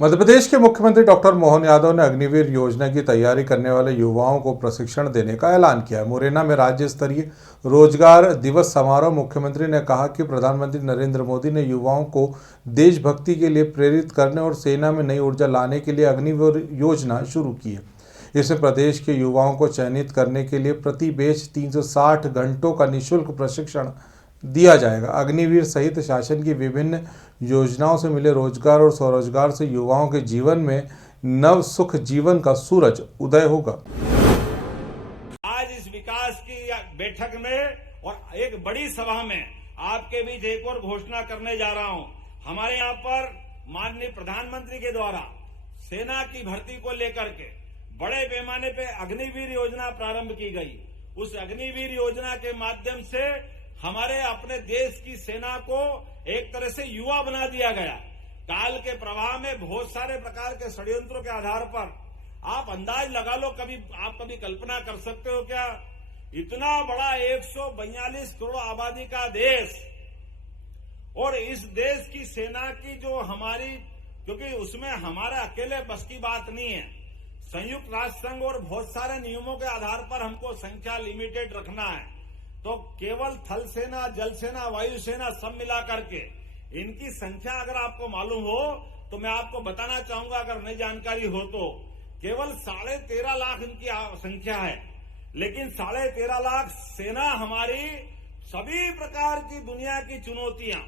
मध्य प्रदेश के मुख्यमंत्री डॉक्टर मोहन यादव ने अग्निवीर योजना की तैयारी करने वाले युवाओं को प्रशिक्षण देने का ऐलान किया है। मुरैना में राज्य स्तरीय रोजगार दिवस समारोह मुख्यमंत्री ने कहा कि प्रधानमंत्री नरेंद्र मोदी ने युवाओं को देशभक्ति के लिए प्रेरित करने और सेना में नई ऊर्जा लाने के लिए अग्निवीर योजना शुरू की है। इसमें प्रदेश के युवाओं को चयनित करने के लिए प्रति बैच 360 घंटों का निःशुल्क प्रशिक्षण दिया जाएगा। अग्निवीर सहित शासन की विभिन्न योजनाओं से मिले रोजगार और स्वरोजगार से युवाओं के जीवन में नव सुख जीवन का सूरज उदय होगा। आज इस विकास की बैठक में और एक बड़ी सभा में आपके बीच एक और घोषणा करने जा रहा हूं। हमारे यहाँ पर माननीय प्रधानमंत्री के द्वारा सेना की भर्ती को लेकर के बड़े पैमाने पे अग्निवीर योजना प्रारंभ की गई। उस अग्निवीर योजना के माध्यम से हमारे अपने देश की सेना को एक तरह से युवा बना दिया गया। काल के प्रवाह में बहुत सारे प्रकार के षड्यंत्रों के आधार पर आप अंदाज लगा लो, आप कभी कल्पना कर सकते हो क्या, इतना बड़ा 142 करोड़ आबादी का देश और इस देश की सेना की जो हमारी, क्योंकि उसमें हमारा अकेले बस की बात नहीं है, संयुक्त राष्ट्र संघ और बहुत सारे नियमों के आधार पर हमको संख्या लिमिटेड रखना है। तो केवल थल सेना, जल सेना, वायु सेना सब मिलाकर के इनकी संख्या अगर आपको मालूम हो तो मैं आपको बताना चाहूंगा, अगर नई जानकारी हो तो केवल 13.5 लाख इनकी संख्या है। लेकिन 13.5 लाख सेना हमारी सभी प्रकार की दुनिया की चुनौतियां,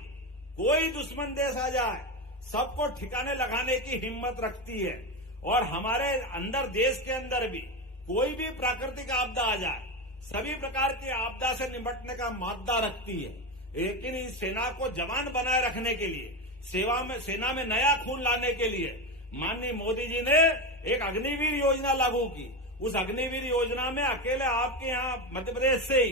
कोई दुश्मन देश आ जाए सबको ठिकाने लगाने की हिम्मत रखती है। और हमारे अंदर, देश के अंदर भी कोई भी प्राकृतिक आपदा आ जाए, सभी प्रकार की आपदा से निपटने का मादा रखती है। लेकिन इस सेना को जवान बनाए रखने के लिए, सेना में नया खून लाने के लिए माननीय मोदी जी ने एक अग्निवीर योजना लागू की। उस अग्निवीर योजना में अकेले आपके यहाँ मध्य प्रदेश से ही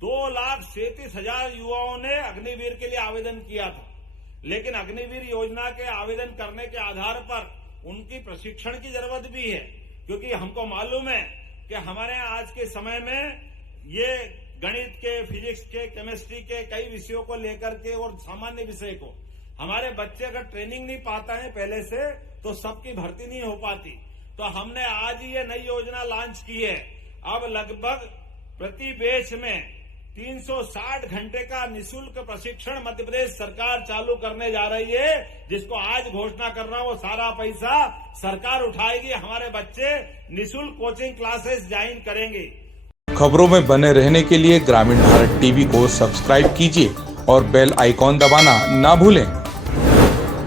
2,37,000 युवाओं ने अग्निवीर के लिए आवेदन किया था। लेकिन अग्निवीर योजना के आवेदन करने के आधार पर उनकी प्रशिक्षण की जरूरत भी है, क्योंकि हमको मालूम है कि हमारे यहाँ आज के समय में ये गणित के, फिजिक्स के, केमिस्ट्री के कई विषयों को लेकर के और सामान्य विषय को हमारे बच्चे अगर ट्रेनिंग नहीं पाता है पहले से तो सबकी भर्ती नहीं हो पाती। तो हमने आज ही ये नई योजना लॉन्च की है। अब लगभग प्रति बैच में 360 घंटे का निःशुल्क प्रशिक्षण मध्य प्रदेश सरकार चालू करने जा रही है, जिसको आज घोषणा कर रहा हूं। वो सारा पैसा सरकार उठाएगी, हमारे बच्चे निःशुल्क कोचिंग क्लासेस ज्वाइन करेंगे। खबरों में बने रहने के लिए ग्रामीण भारत टीवी को सब्सक्राइब कीजिए और बेल आइकॉन दबाना ना भूलें।